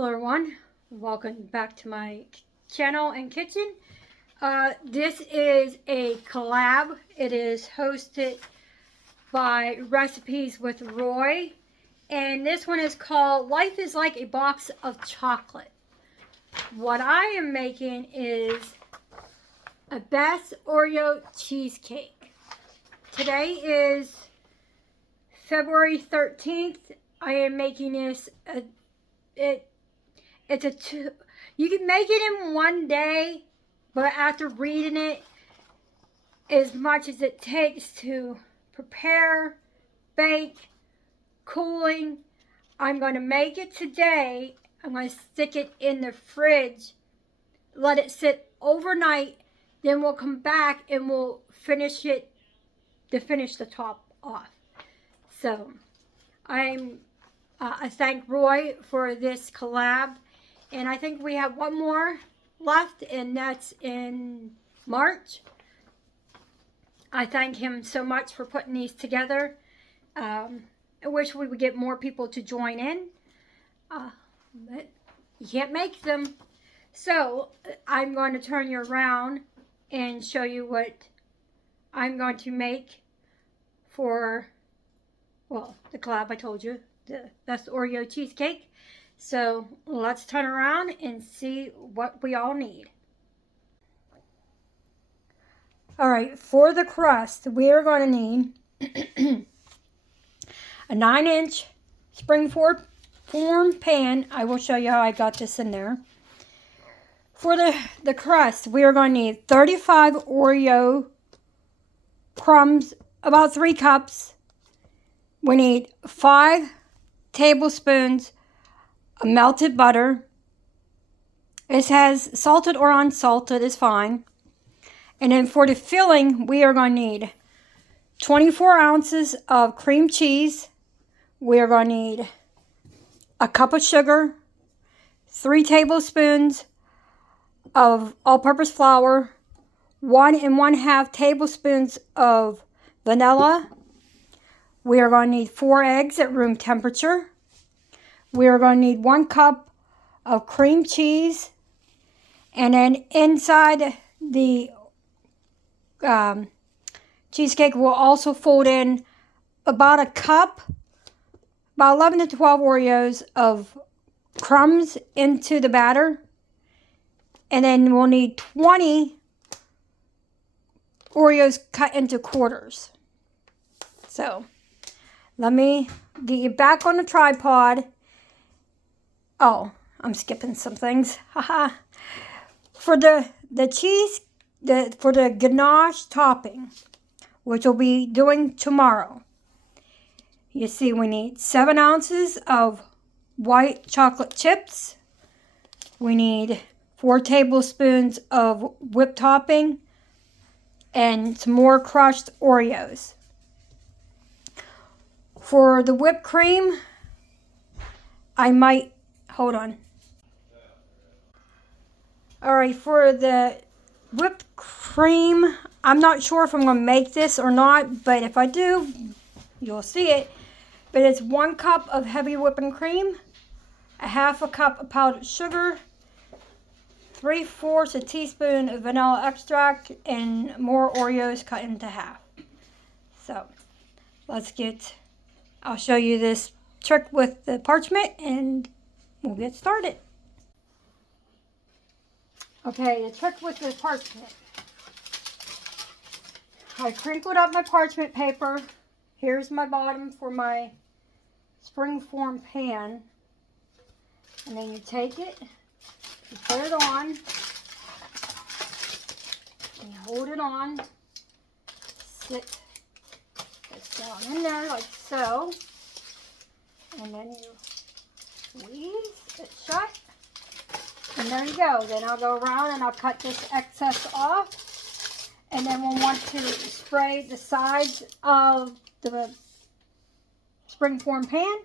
Hello everyone, welcome back to my channel and kitchen. This is a collab. It is hosted by Recipes with Roy, and this one is called Life is Like a Box of Chocolate. What I am making is a best Oreo cheesecake. Today is February 13th. I am making this you can make it in one day, but after reading it, as much as it takes to prepare, bake, cooling, I'm going to make it today. I'm going to stick it in the fridge, let it sit overnight, then we'll come back and we'll finish it to finish the top off. So, I thank Roy for this collab. And I think we have one more left, and that's in March. I thank him so much for putting these together. I wish we would get more people to join in. But you can't make them. So I'm going to turn you around and show you what I'm going to make for, well, the collab I told you. That's the Oreo cheesecake. So let's turn around and see what we all need. Alright, for the crust, we are going to need a 9-inch springform pan. I will show you how I got this in there. For the crust, we are going to need 35 Oreo crumbs, about 3 cups. We need 5 tablespoons of melted butter. It has salted or unsalted, is fine. And then for the filling, we are going to need 24 ounces of cream cheese. We are going to need a cup of sugar, 3 tablespoons of all-purpose flour, 1 1/2 tablespoons of vanilla. We are going to need 4 eggs at room temperature. We are going to need 1 cup of cream cheese. And then inside the cheesecake, we'll also fold in about a cup, about 11 to 12 Oreos of crumbs into the batter. And then we'll need 20 Oreos cut into quarters. So, let me get you back on the tripod. Oh, I'm skipping some things. Haha. For the cheese, for the ganache topping, which we'll be doing tomorrow, you see we need 7 ounces of white chocolate chips. We need 4 tablespoons of whipped topping and some more crushed Oreos. For the whipped cream, I might, hold on. Alright, for the whipped cream, I'm not sure if I'm going to make this or not, but if I do, you'll see it. But it's 1 cup of heavy whipping cream, a 1/2 cup of powdered sugar, 3/4 a teaspoon of vanilla extract, and more Oreos cut into half. So, I'll show you this trick with the parchment and we'll get started. Okay, the trick with the parchment. I crinkled up my parchment paper. Here's my bottom for my springform pan. And then you take it, you put it on, and you hold it on, sit this down in there like so, and then you squeeze it shut, and there you go. Then I'll go around and I'll cut this excess off, and then we'll want to spray the sides of the springform pan,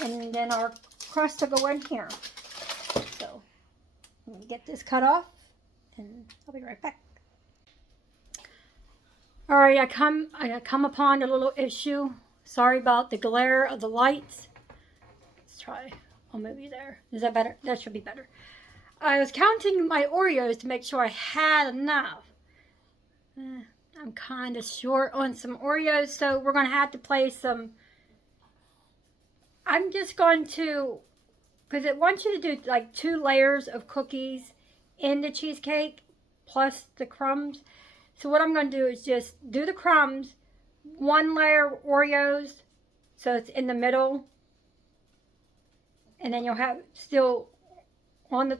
and then our crust will go in here. So, let me get this cut off, and I'll be right back. Alright, I come upon a little issue. Sorry about the glare of the lights. Let's try I'll move you there. Is that better? That should be better. I was counting my Oreos to make sure I had enough. I'm kind of short on some Oreos, so we're going to have to play some. I'm just going to, because it wants you to do like 2 layers of cookies in the cheesecake plus the crumbs. So what I'm going to do is just do the crumbs, 1 layer of Oreos, so it's in the middle, and then you'll have still on the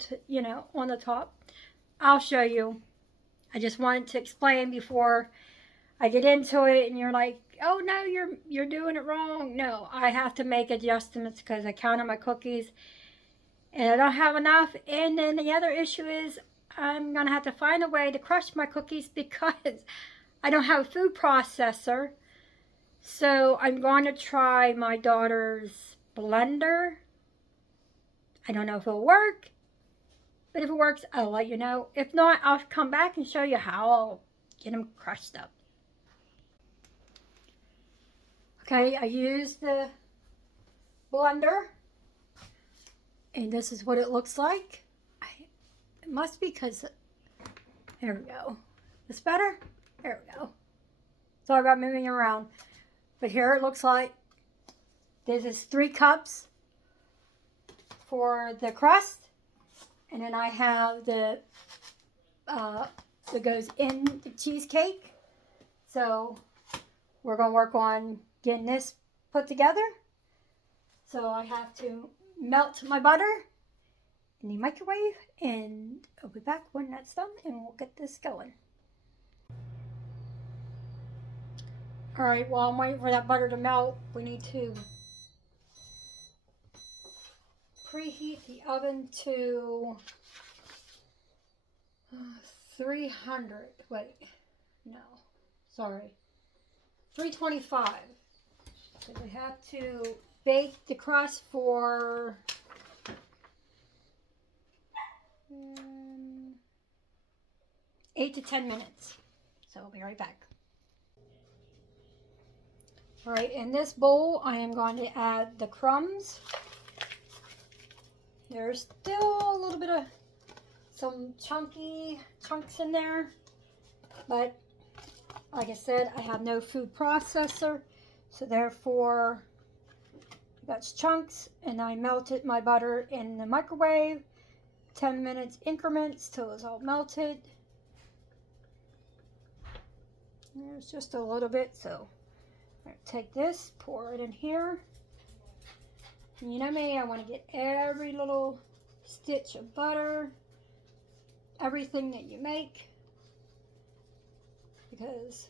on the top. I'll show you. I just wanted to explain before I get into it and you're like, oh no, you're doing it wrong. No, I have to make adjustments because I counted my cookies and I don't have enough. And then the other issue is I'm gonna have to find a way to crush my cookies because I don't have a food processor. So I'm going to try my daughter's blender. I don't know if it'll work, but if it works, I'll let you know. If not, I'll come back and show you how I'll get them crushed up. Okay, I used the blender, and this is what it looks like. It must be because, there we go. This better? There we go. Sorry about moving around. But here it looks like. This is 3 cups for the crust. And then I have the, that goes in the cheesecake. So we're going to work on getting this put together. So I have to melt my butter in the microwave, and I'll be back when that's done and we'll get this going. Alright, while I'm waiting for that butter to melt, we need to preheat the oven to 300. Wait, no, sorry, 325. So we have to bake the crust for 8 to 10 minutes. So I'll be right back. All right, in this bowl, I am going to add the crumbs. There's still a little bit of some chunky chunks in there, but like I said, I have no food processor, so therefore that's chunks, and I melted my butter in the microwave, 10 minutes increments till it's all melted. There's just a little bit, so I'm going to take this, pour it in here. And you know me, I want to get every little stitch of butter, everything that you make, because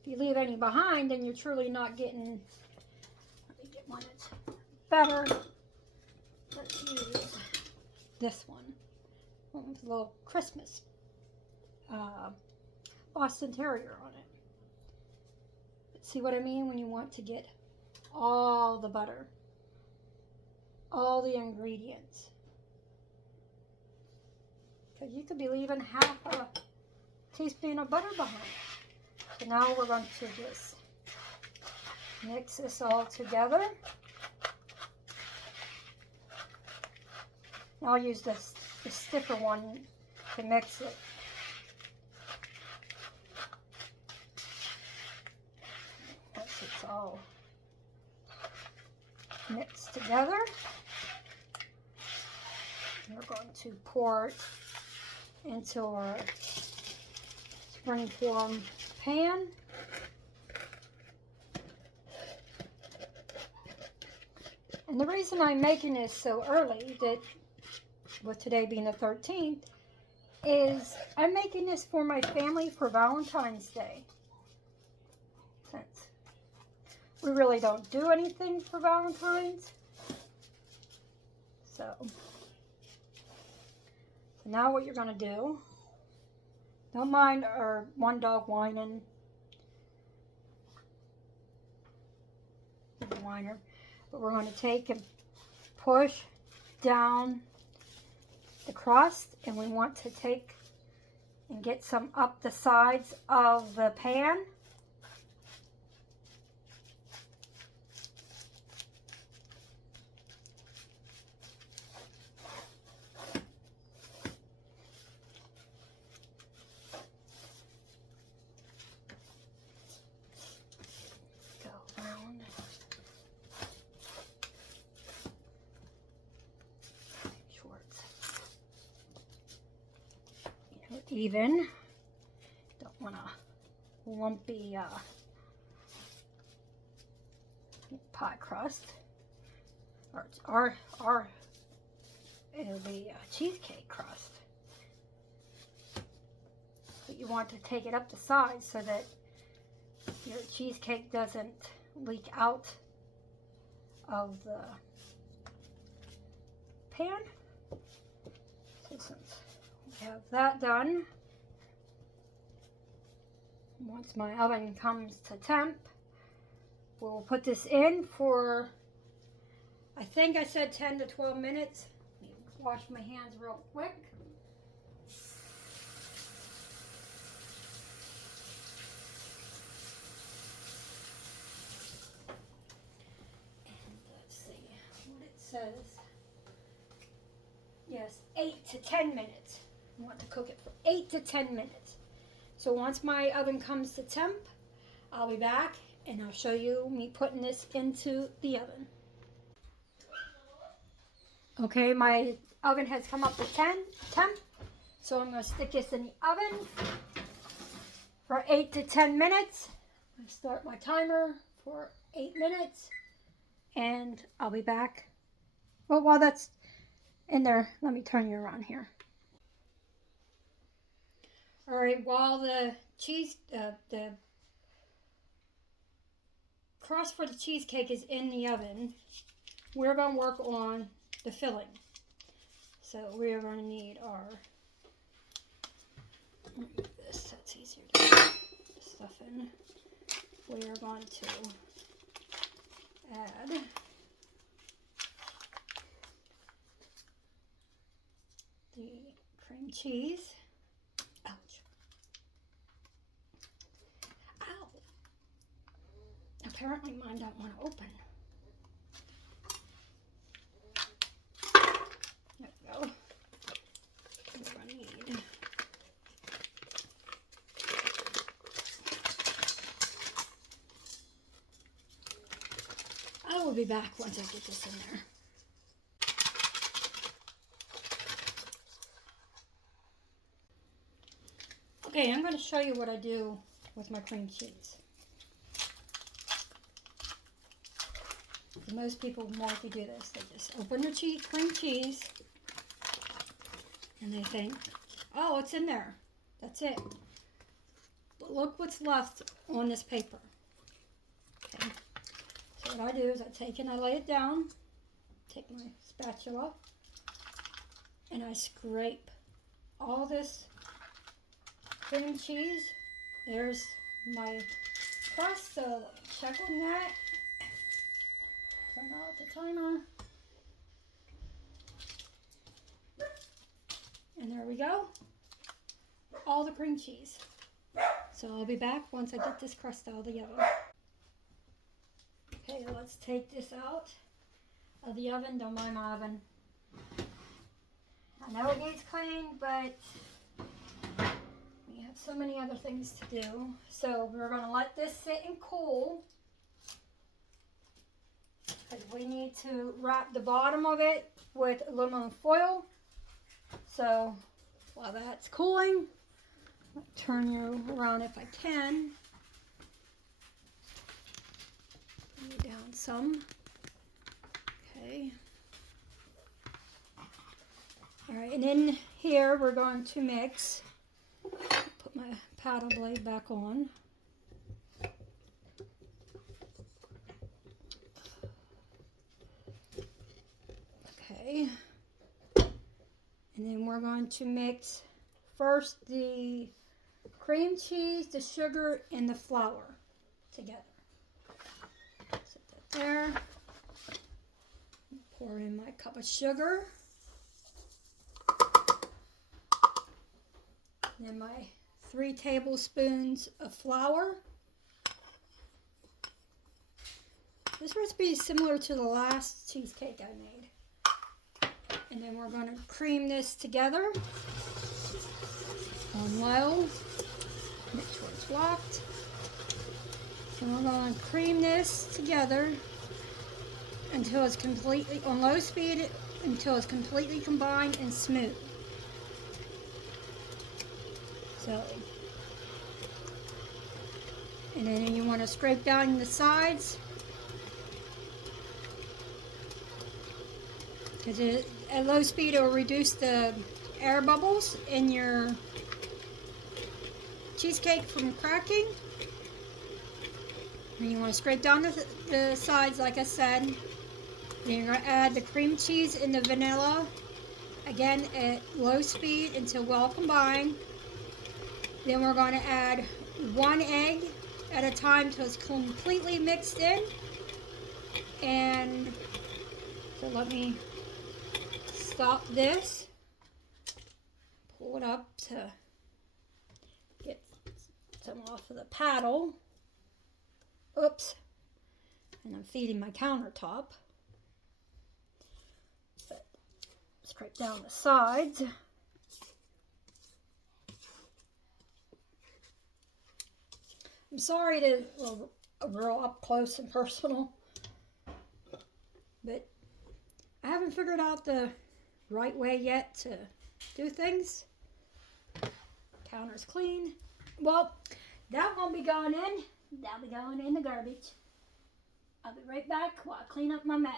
if you leave any behind, then you're truly not getting. Let me get one that's better. Let's use this one with a little Christmas Boston Terrier on it. But see what I mean when you want to get all the butter, all the ingredients, because you could be leaving half a teaspoon of butter behind. So now we're going to just mix this all together. I'll use the stiffer one to mix it. Once it's all mixed together, we're going to pour it into our springform pan. And the reason I'm making this so early, that with today being the 13th, is I'm making this for my family for Valentine's Day. Since we really don't do anything for Valentine's. So now what you're going to do, don't mind our one dog whining. He's a whiner. But we're going to take and push down the crust, and we want to take and get some up the sides of the pan. even. Don't want a lumpy pie crust. Or it'll be a cheesecake crust. But you want to take it up the sides so that your cheesecake doesn't leak out of the pan. So since we have that done, once my oven comes to temp, we'll put this in for, I think I said 10 to 12 minutes. Let me wash my hands real quick. And let's see what it says. Yes, 8 to 10 minutes. I want to cook it for 8 to 10 minutes. So once my oven comes to temp, I'll be back and I'll show you me putting this into the oven. Okay, my oven has come up to temp, so I'm going to stick this in the oven for 8 to 10 minutes. I start my timer for 8 minutes and I'll be back. Well, while that's in there, let me turn you around here. All right, while the crust for the cheesecake is in the oven, we're going to work on the filling. So we're going to need our, this, that's easier to get stuff in. We are going to add the cream cheese. Ouch. Ow. Apparently mine don't want to open. There we go. We're going to need I will be back once I get this in there. Okay, I'm going to show you what I do with my cream cheese. Most people want to do this. They just open the cream cheese and they think, oh, it's in there. That's it. But look what's left on this paper. Okay. So what I do is I take and I lay it down, take my spatula, and I scrape all this cream cheese. There's my crust, so check on that. Turn off the timer. And there we go. All the cream cheese. So I'll be back once I get this crust out of the oven. Okay, let's take this out of the oven. Don't mind my oven. I know it needs cleaned, but we have so many other things to do. So we're going to let this sit and cool. We need to wrap the bottom of it with aluminum foil. So while that's cooling, I'll turn you around if I can. Bring it down some. Okay. All right, and in here we're going to mix. Put my paddle blade back on. Okay, and then we're going to mix first the cream cheese, the sugar, and the flour together. Set that there. Pour in my cup of sugar. Then my 3 tablespoons of flour. This recipe is similar to the last cheesecake I made. And then we're going to cream this together on low. Make sure it's locked. And we're going to cream this together until it's completely, on low speed, until it's completely combined and smooth. So, and then you want to scrape down the sides, because at low speed it will reduce the air bubbles in your cheesecake from cracking. And you want to scrape down the sides like I said. Then you're going to add the cream cheese and the vanilla, again at low speed until well combined. Then we're going to add 1 egg at a time until it's completely mixed in. And so let me stop this, pull it up to get some off of the paddle. Oops, and I'm feeding my countertop. But scrape down the sides. I'm sorry to real up close and personal, but I haven't figured out the right way yet to do things. Counter's clean. Well, that won't be going in. That'll be going in the garbage. I'll be right back while I clean up my mess.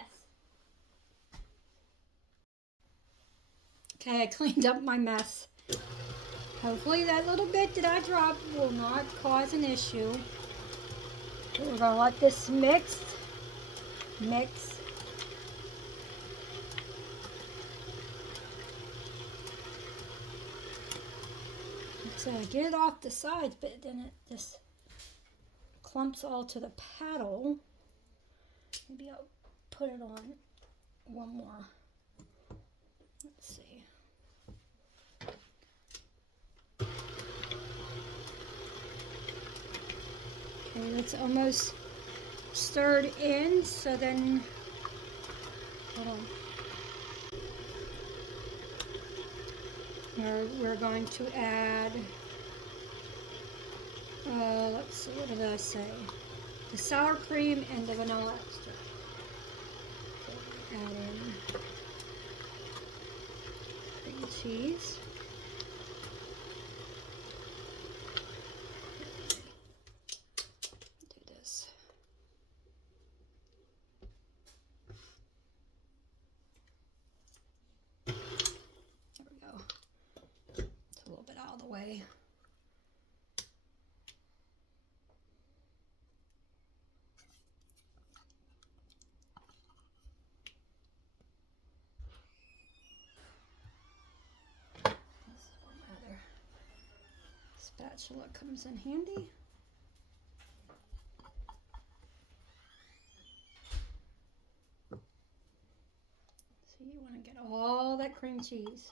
Okay, I cleaned up my mess. Hopefully that little bit that I dropped will not cause an issue. So we're gonna let this mix. So I get it off the sides, but then it just clumps all to the paddle. Maybe I'll put it on one more. Let's see. Okay, it's almost stirred in, so then, hold on. We're going to add, let's see, what did I say? The sour cream and the vanilla extract. So add in cream cheese. Do this. There we go. It's a little bit out of the way. Spatula comes in handy. So you want to get all that cream cheese.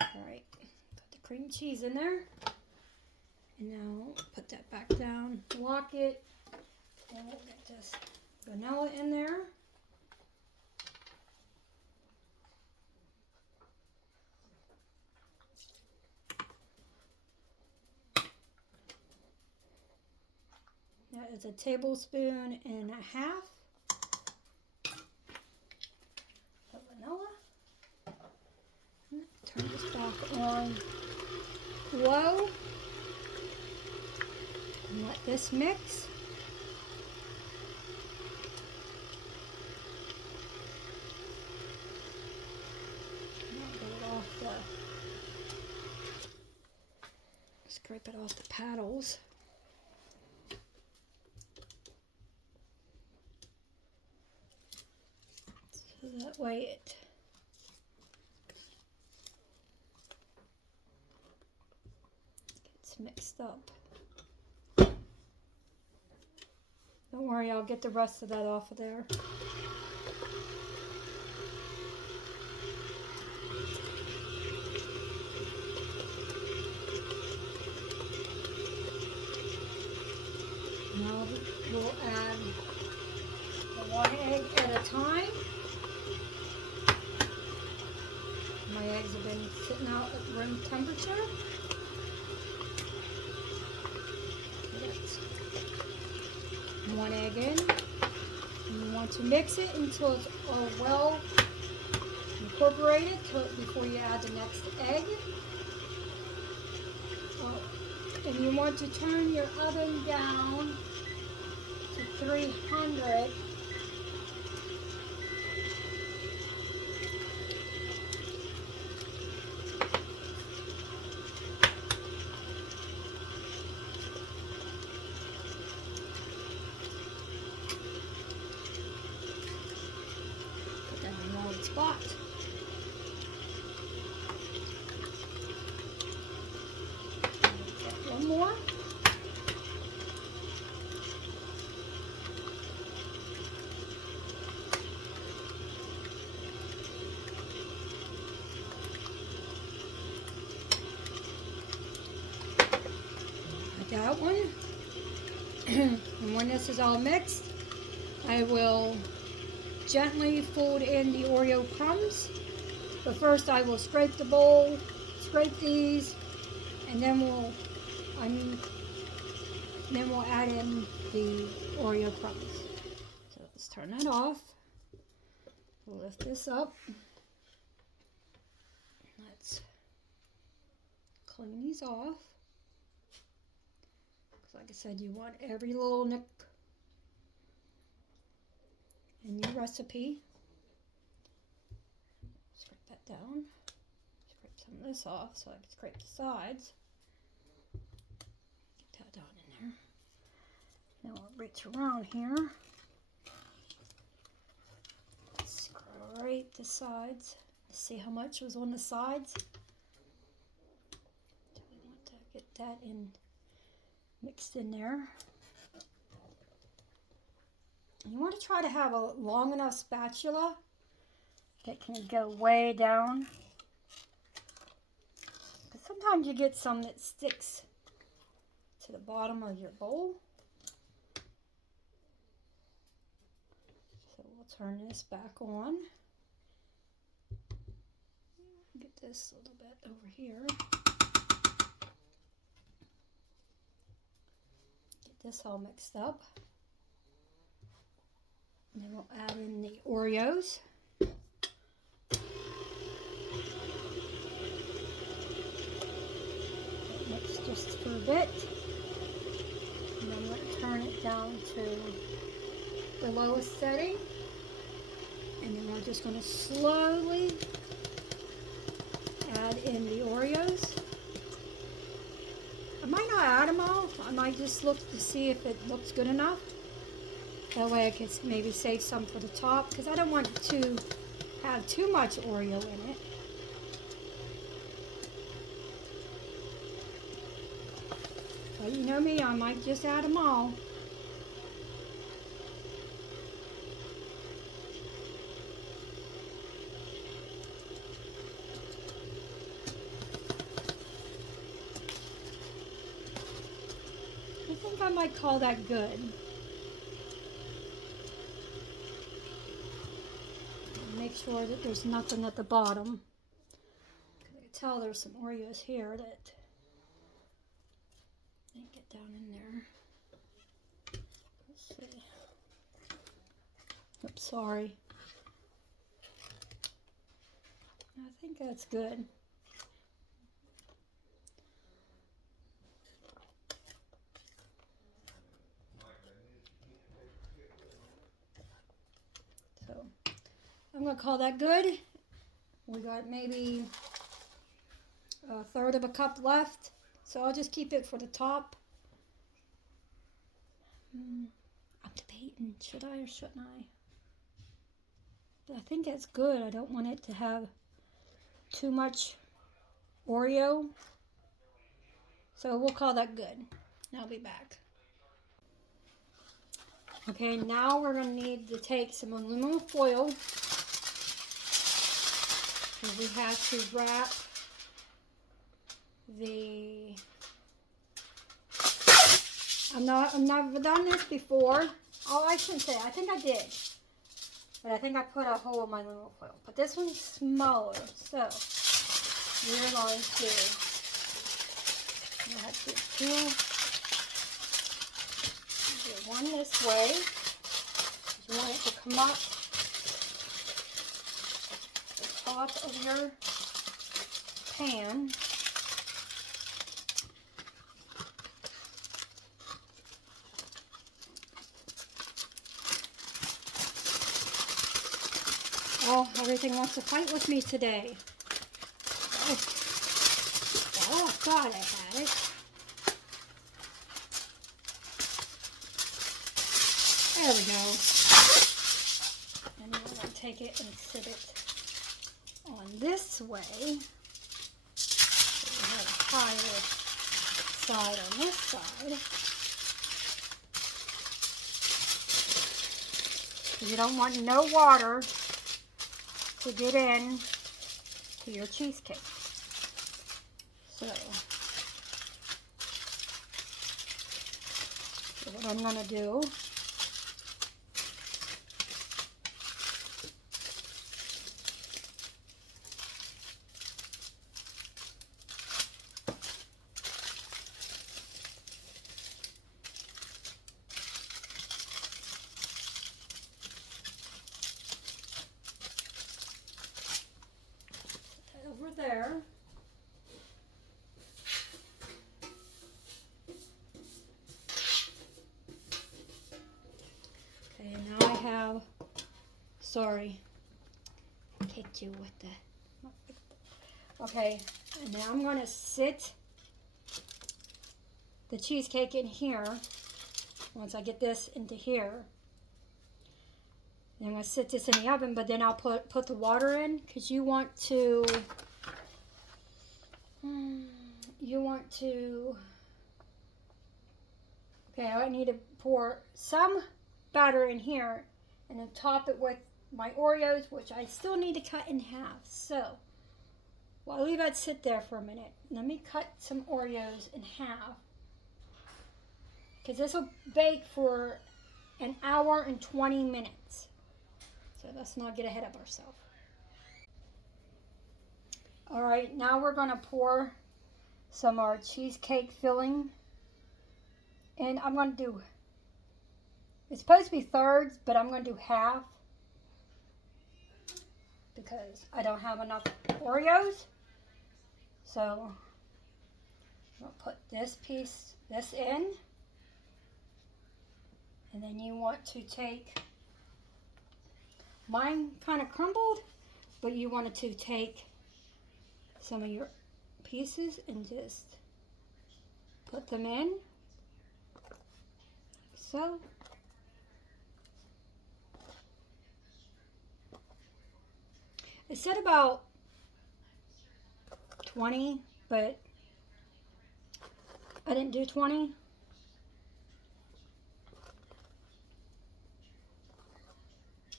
All right, put the cream cheese in there. And now put that back down, lock it, and we'll get this vanilla in there. That is a tablespoon and a half of vanilla. Turn this back on low and let this mix. Scrape it off the paddles. So that way it gets mixed up. Don't worry, I'll get the rest of that off of there. Now we'll add the 1 egg at a time. My eggs have been sitting out at room temperature. That's 1 egg in. And you want to mix it until it's all well incorporate it before you add the next egg. Oh, and you want to turn your oven down to 300. Put that in the right spot. One more. That one. And when this is all mixed, I will gently fold in the Oreo crumbs. But first I will scrape the bowl, scrape these, and then we'll add in the Oreo crumbs. So let's turn that off. We'll lift this up. Let's clean these off. Like I said, you want every little nook in your recipe. Scrape that down. Scrape some of this off so I can scrape the sides. Get that down in there. Now I'll reach around here. Scrape the sides. See how much was on the sides. Do we want to get that in? Mixed in there. You want to try to have a long enough spatula that can go way down. But sometimes you get some that sticks to the bottom of your bowl. So we'll turn this back on. Get this a little bit over here. This all mixed up. And then we'll add in the Oreos. Mix just for a bit. And then I'm going to turn it down to the lowest setting. And then we're just going to slowly add in the Oreos. I might not add them all. I might just look to see if it looks good enough. That way I can maybe save some for the top because I don't want to have too much Oreo in it. But you know me, I might just add them all. I think I might call that good. Make sure that there's nothing at the bottom. I can tell there's some Oreos here that didn't get down in there. Let's see. Oops, sorry. I think that's good. I'm going to call that good. We got maybe a third of a cup left, so I'll just keep it for the top. I'm debating, should I or shouldn't I? But I think that's good. I don't want it to have too much Oreo. So we'll call that good. I'll be back. Okay, now we're going to need to take some aluminum foil. And we have to wrap the, I've never done this before. Oh, I shouldn't say, I think I did. But I think I put a hole in my aluminum foil. But this one's smaller, so we're going to have to do one this way. You want it to come up top of your pan. Oh, everything wants to fight with me today. Oh, I thought I had it. There we go. And then we're going to take it and sit it on this way. So we have a higher side on this side. You don't want no water to get in to your cheesecake. So what I'm going to do, put that over there. Okay, and now I have, sorry, I kicked you with the, okay, and now I'm going to sit the cheesecake in here. Once I get this into here, and I'm going to sit this in the oven, but then I'll put the water in, because you want to, okay, I need to pour some batter in here and then top it with my Oreos, which I still need to cut in half. So while I leave that sit there for a minute, let me cut some Oreos in half, because this will bake for an hour and 20 minutes. So let's not get ahead of ourselves. All right, now we're going to pour some of our cheesecake filling. And I'm going to do, it's supposed to be thirds, but I'm going to do half, because I don't have enough Oreos. So I'm going to put this in. And then you want to take, mine kind of crumbled, but you wanted to take some of your pieces and just put them in. So. It said about 20, but I didn't do 20.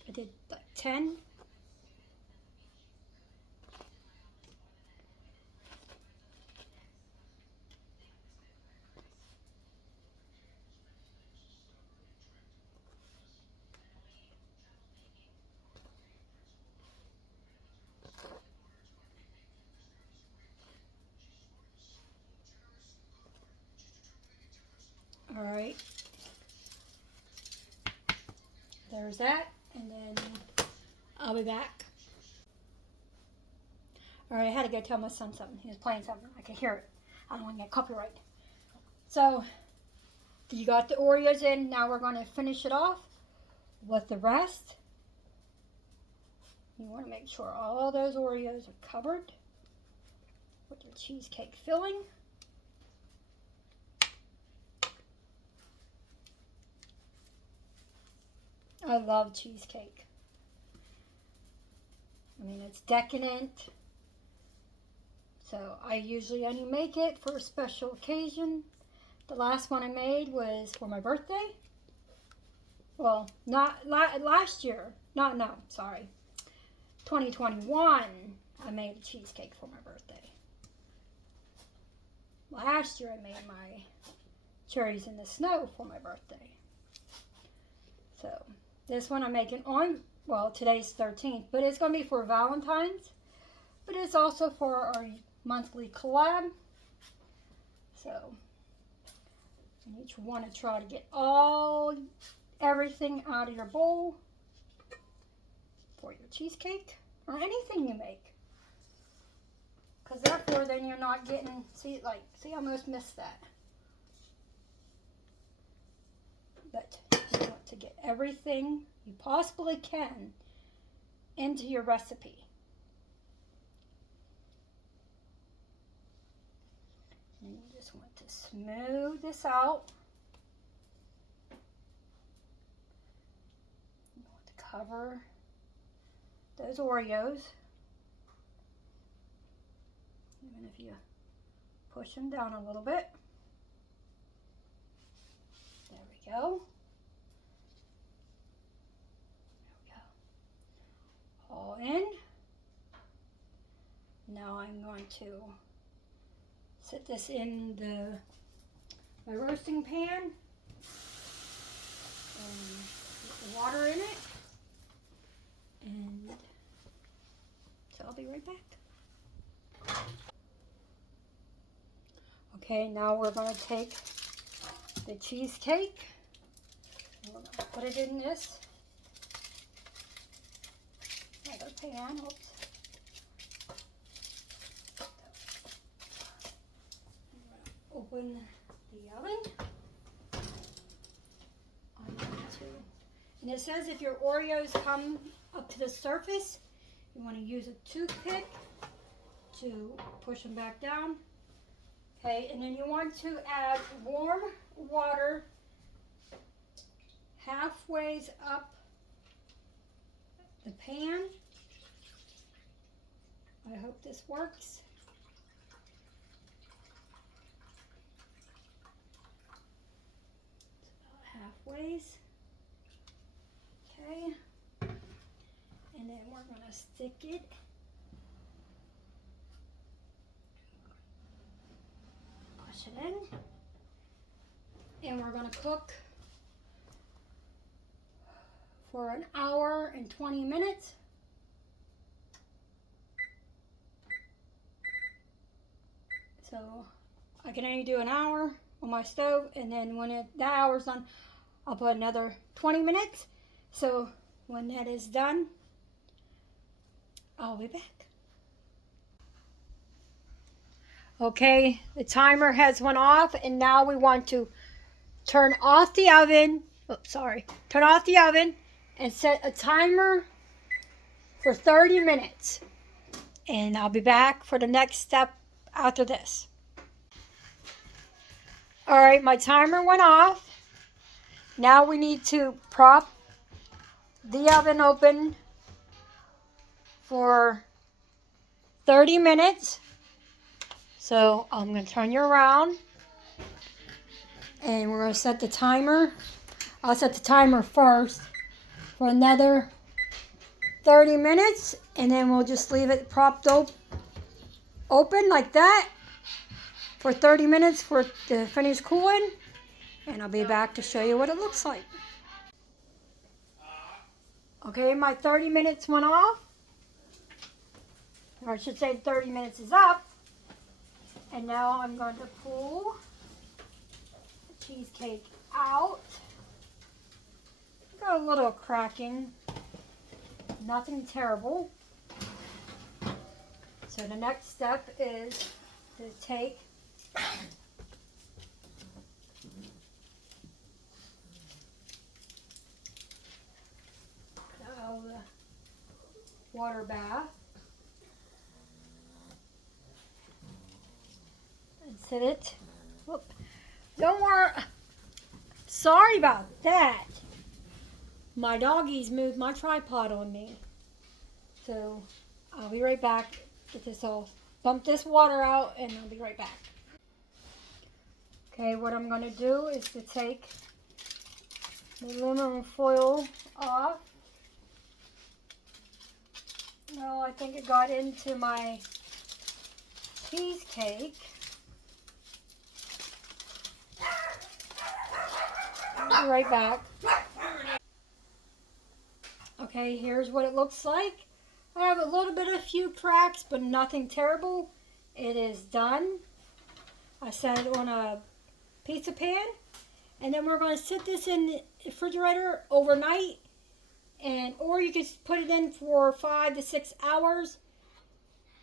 I did like 10. All right. There's that, and then I'll be back. All right, I had to go tell my son something. He was playing something. I could hear it. I don't want to get copyright. So you got the Oreos in. Now we're going to finish it off with the rest. You want to make sure all those Oreos are covered with your cheesecake filling. I love cheesecake. I mean, it's decadent. So I usually only make it for a special occasion. The last one I made was for my birthday. Well, not last year. No, sorry. 2021, I made a cheesecake for my birthday. Last year I made my cherries in the snow for my birthday. So this one I'm making on, well, today's 13th, but it's going to be for Valentine's. But it's also for our monthly collab. So you want to try to get everything out of your bowl for your cheesecake. or anything you make. Because therefore then you're not getting, see I almost missed that. But you want to get everything you possibly can into your recipe. And you just want to smooth this out. You want to cover those Oreos. Even if you push them down a little bit. There we go. There we go. All in. Now I'm going to set this in my roasting pan and put the water in it. And so I'll be right back. Okay, now we're going to take the cheesecake. We're going to put it in this other pan. Oops. Open the oven. And it says if your Oreos come up to the surface, you want to use a toothpick to push them back down. Okay, and then you want to add warm water halfway up the pan. I hope this works. Halfways. Okay, and then we're going to stick it push it in, and we're going to cook for an hour and 20 minutes. So I can only do an hour on my stove, and then when that hour's done, I'll put another 20 minutes. So when that is done, I'll be back. Okay, the timer has went off, and now we want to turn off the oven. Oh, sorry. Turn off the oven and set a timer for 30 minutes. And I'll be back for the next step after this. All right, my timer went off. Now we need to prop the oven open for 30 minutes. So I'm going to turn you around, and we're going to set the timer. I'll set the timer first for another 30 minutes, and then we'll just leave it propped open like that for 30 minutes for it to finish cooling, and I'll be back to show you what it looks like. Okay, my 30 minutes went off, or I should say 30 minutes is up, and now I'm going to pull the cheesecake out. Got a little cracking, nothing terrible. So the next step is to take the water bath and sit it. Whoop. Don't worry. Sorry about that. My doggies moved my tripod on me. So I'll be right back. Get this all, bump this water out, and I'll be right back. Okay, what I'm going to do is to take the aluminum foil off. No, I think it got into my cheesecake. I'll be right back. Okay, here's what it looks like. I have a few cracks, but nothing terrible. It is done. I set it on a pizza pan, and then we're going to sit this in the refrigerator overnight, And or you could put it in for 5 to 6 hours.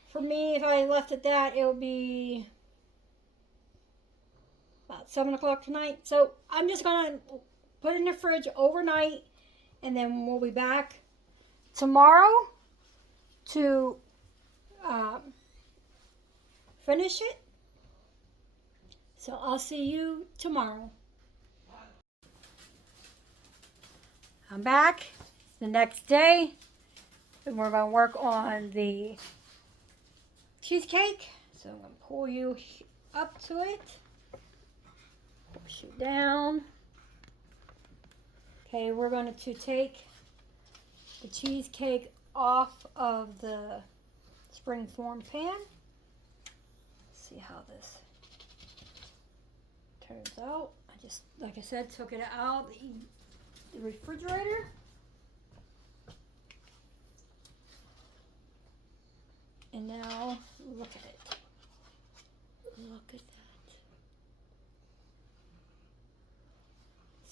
For me, if I left it that, it would be about 7 o'clock tonight. So I'm just gonna put it in the fridge overnight, and then we'll be back tomorrow to finish it. So I'll see you tomorrow. I'm back the next day, and we're going to work on the cheesecake. So I'm going to pull you up to it, push you down. Okay, we're going to take the cheesecake off of the springform pan. Let's see how this turns out. I just, like I said, took it out the refrigerator. And now look at it. Look at that.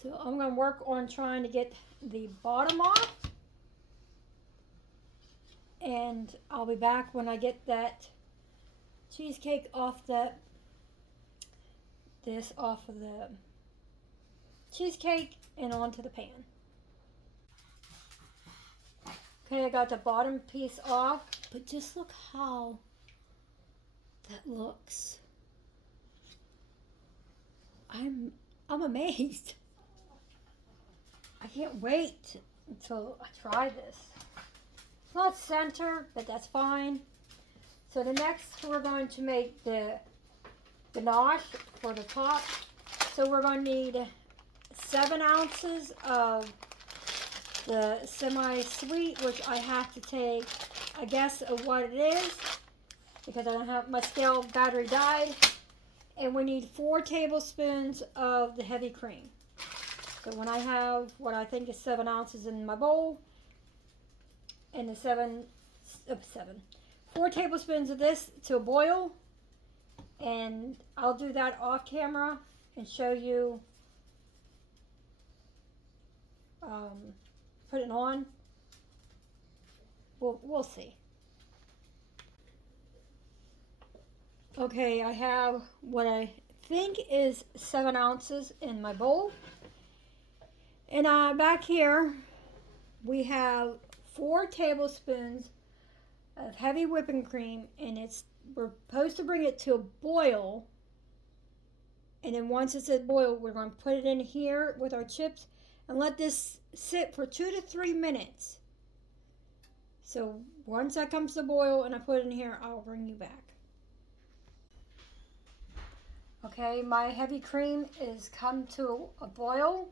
So I'm going to work on trying to get the bottom off. And I'll be back when I get that cheesecake off this off of the cheesecake and onto the pan. Okay, I got the bottom piece off, but just look how that looks. I'm amazed. I can't wait until I try this. It's not centered, but that's fine. So the next we're going to make the ganache for the top. So we're going to need 7 ounces of the semi-sweet, which I have to take a guess of what it is because I don't have my scale battery died. And we need 4 tablespoons of the heavy cream. So when I have what I think is 7 ounces in my bowl, and the 4 tablespoons of this to a boil, and I'll do that off camera and show you put it on. We'll see. Okay, I have what I think is 7 ounces in my bowl. And back here, we have 4 tablespoons of heavy whipping cream, and we're supposed to bring it to a boil. And then once it's at boil, we're going to put it in here with our chips and let this sit for 2 to 3 minutes. So once that comes to boil and I put it in here, I'll bring you back. Okay, my heavy cream is come to a boil.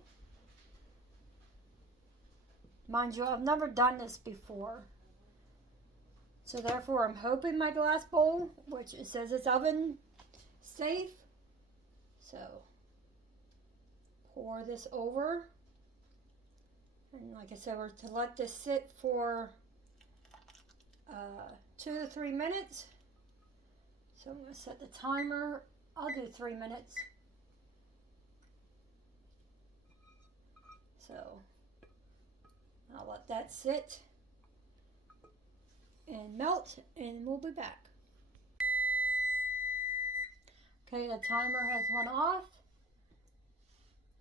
Mind you, I've never done this before. So therefore, I'm hoping my glass bowl, which it says it's oven safe. So pour this over. And like I said, we're to let this sit for 2 to 3 minutes. So I'm going to set the timer. I'll do 3 minutes. So I'll let that sit and melt, and we'll be back. Okay, the timer has went off.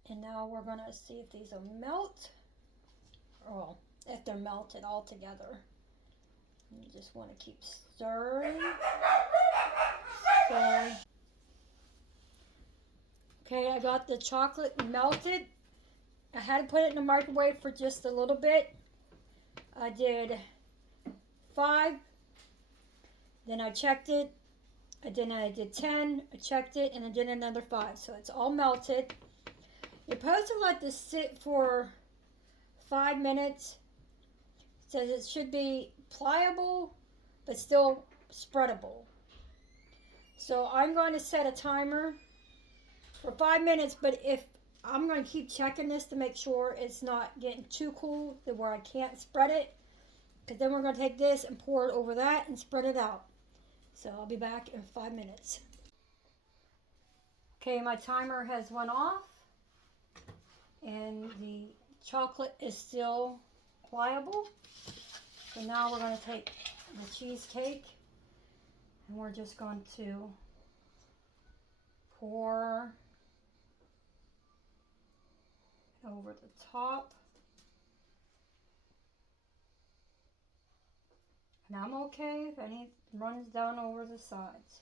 And now we're going to see if these will melt. Well, if they're melted all together. You just want to keep stirring. Okay, I got the chocolate melted. I had to put it in the microwave for just a little bit. I did 5. Then I checked it. Then I did 10. I checked it, and I did another 5. So it's all melted. You're supposed to let this sit for 5 minutes. It says it should be pliable, but still spreadable. So I'm going to set a timer for 5 minutes, but if I'm going to keep checking this to make sure it's not getting too cool to where I can't spread it, because then we're going to take this and pour it over that and spread it out. So I'll be back in 5 minutes. Okay, my timer has went off, and the chocolate is still pliable. So now we're going to take the cheesecake and we're just going to pour over the top. And I'm okay if any runs down over the sides.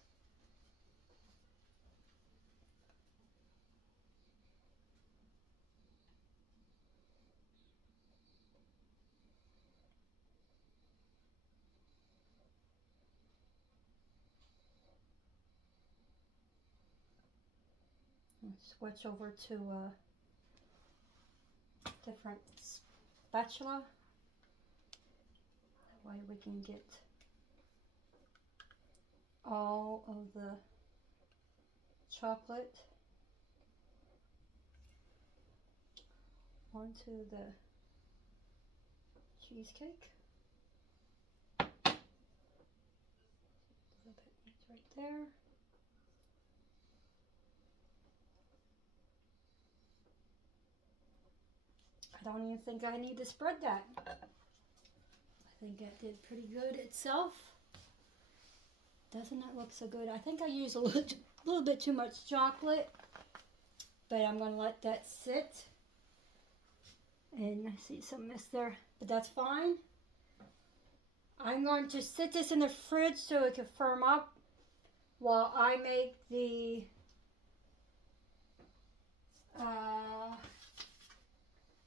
And switch over to a different spatula. That way we can get all of the chocolate onto the cheesecake. A little bit right there. I don't even think I need to spread that. I think that did pretty good itself. Doesn't that look so good? I think I used a little bit too much chocolate, but I'm going to let that sit. And I see some mist there, but that's fine. I'm going to sit this in the fridge so it can firm up while I make the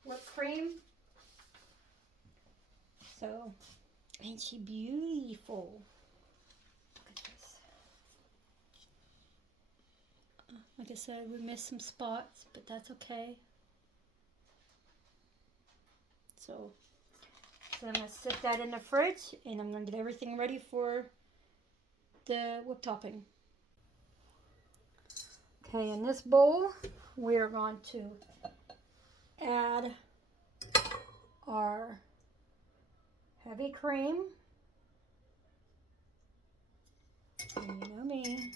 whipped cream. So, ain't she beautiful? Look at this. Like I said, we missed some spots, but that's okay. So I'm going to sit that in the fridge, and I'm going to get everything ready for the whipped topping. Okay, in this bowl, we're going to add our heavy cream. And you know me,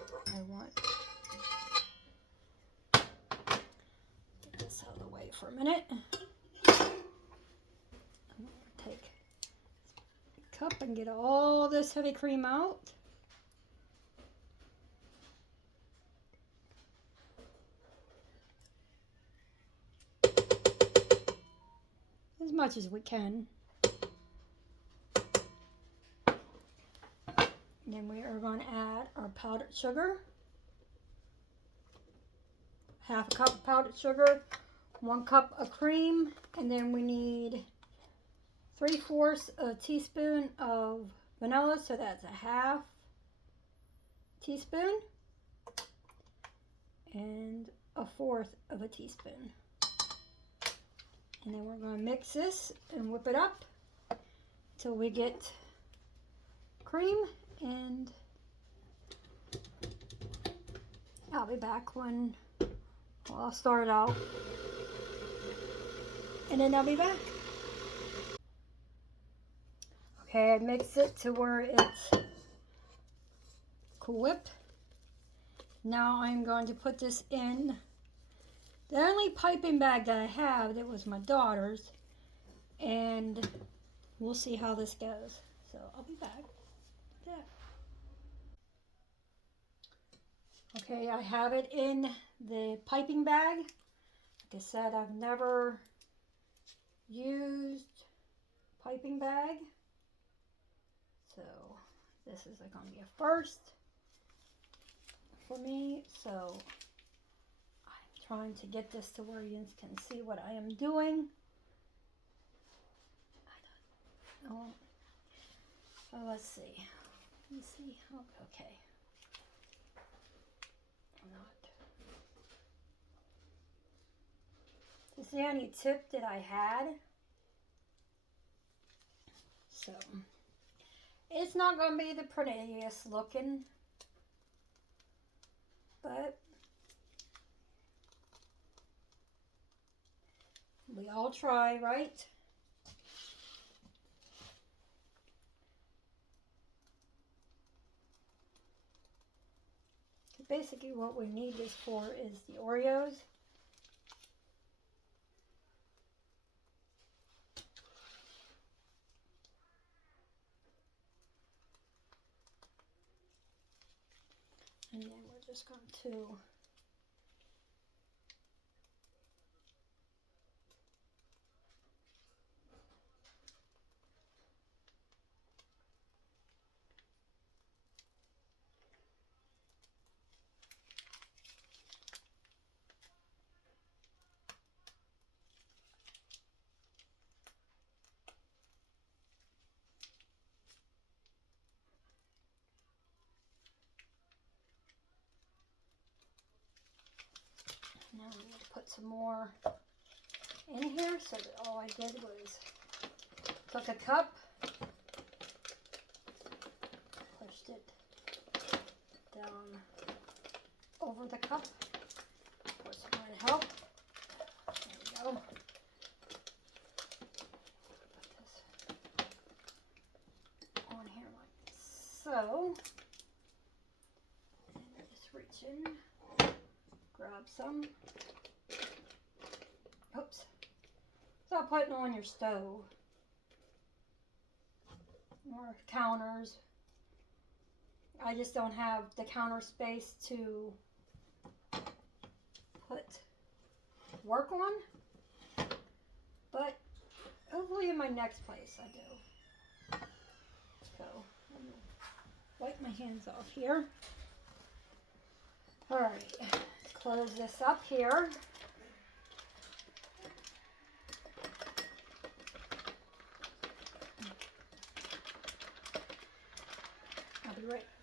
I want to get this out of the way for a minute. I'm going to take a cup and get all this heavy cream out. As much as we can. And then we are going to add our powdered sugar. Half a cup of powdered sugar, 1 cup of cream, and then we need 3/4 a teaspoon of vanilla, so that's a half teaspoon, and 1/4 of a teaspoon. And then we're going to mix this and whip it up till we get cream, and I'll be back when I'll start it out, and then I'll be back. Okay, I mixed it to where it's whipped. Now I'm going to put this in the only piping bag that I have that was my daughter's, and we'll see how this goes. So I'll be back. Yeah. Okay, I have it in the piping bag. Like I said, I've never used piping bag, so this is going to be a first for me. So I'm trying to get this to where you can see what I am doing. I don't know. Oh, let's see. Let me see. Oh, okay. I'm not. Is there any tip that I had? So it's not going to be the prettiest looking, but we all try, right? Basically what we need this for is the Oreos. just going to now I need to put some more in here, so that all I did was took a cup, pushed it down over the cup, pour some more to help. There we go. Put this on here like so. And just reach in, grab some. Oops. Stop putting on your stove or counters. I just don't have the counter space to put work on, but hopefully in my next place I do. So let me wipe my hands off here. All right, close this up here.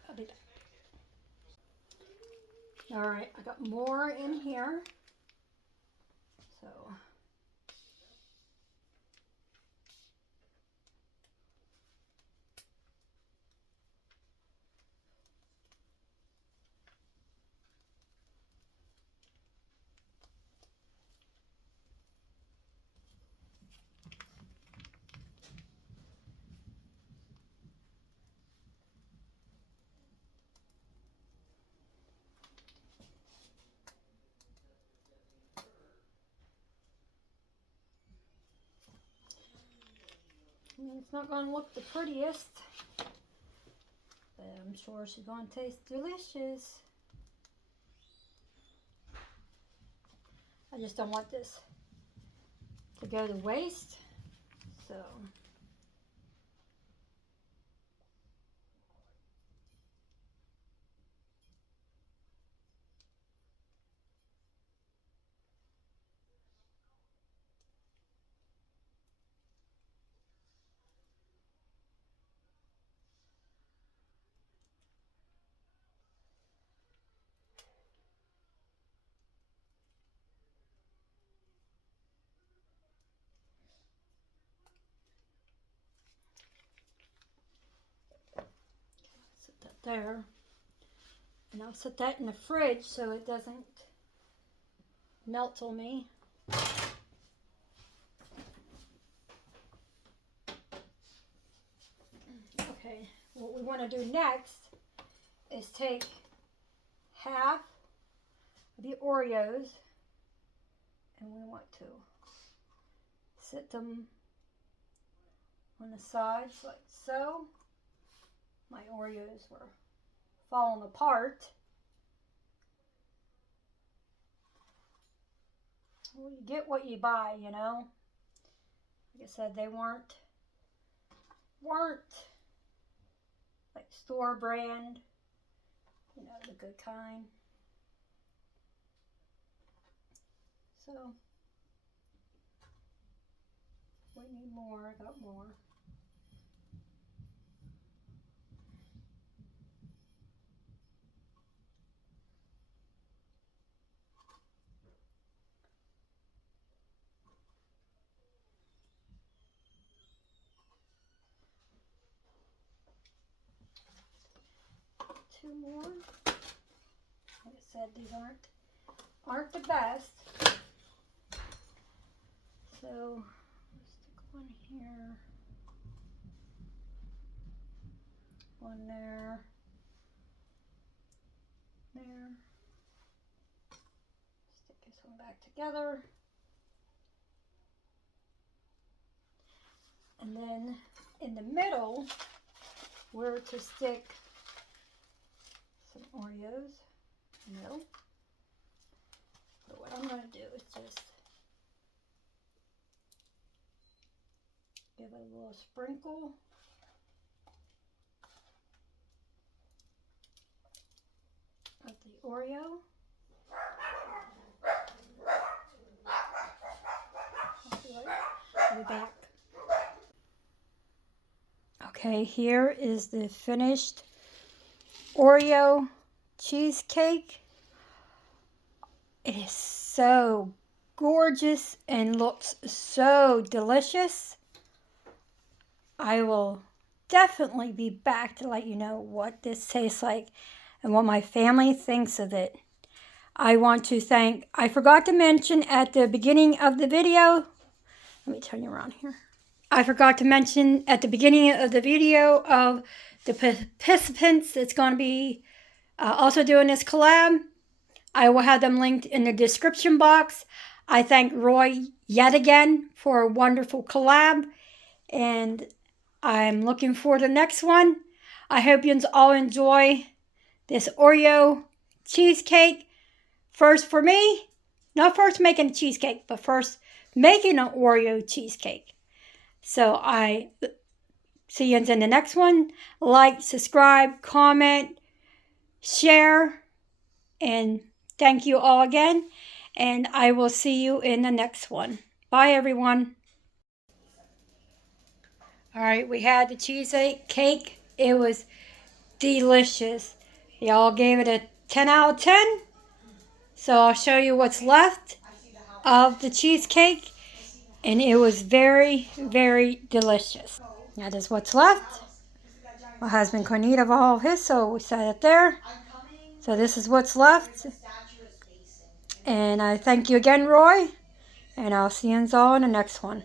I'll be back. All right, I got more in here. So I mean, it's not going to look the prettiest, but I'm sure she's going to taste delicious. I just don't want this to go to waste, so. Set that there, and I'll set that in the fridge so it doesn't melt on me. Okay, what we want to do next is take half of the Oreos and we want to sit them on the sides like so. My Oreos were falling apart. Well, you get what you buy, you know. Like I said, they weren't like store brand, you know, the good kind. So we need more. I got more. Two more. Like I said, these aren't the best. So let's stick one here, one there, there. Stick this one back together. And then in the middle, we're to stick some Oreos. No. But what I'm going to do is just give it a little sprinkle. Of the Oreo. I'll be back. Okay, here is the finished Oreo cheesecake. It is so gorgeous and looks so delicious. I will definitely be back to let you know what this tastes like and what my family thinks of it. I want to thank, I forgot to mention at the beginning of the video, let me turn you around here. I forgot to mention at the beginning of the video of the participants that's going to be also doing this collab. I will have them linked in the description box. I thank Roy yet again for a wonderful collab, and I'm looking forward to the next one. I hope you all enjoy this Oreo cheesecake. First for me, not first making a cheesecake, but first making an Oreo cheesecake. So I see you in the next one. Like, subscribe, comment, share, and thank you all again. And I will see you in the next one. Bye, everyone. All right, we had the cheesecake. It was delicious. Y'all gave it a 10 out of 10. So I'll show you what's left of the cheesecake. And it was very, very delicious. That is what's left. My husband couldn't eat of all of his, so we set it there. So this is what's left. And I thank you again, Roy. And I'll see you all in the next one.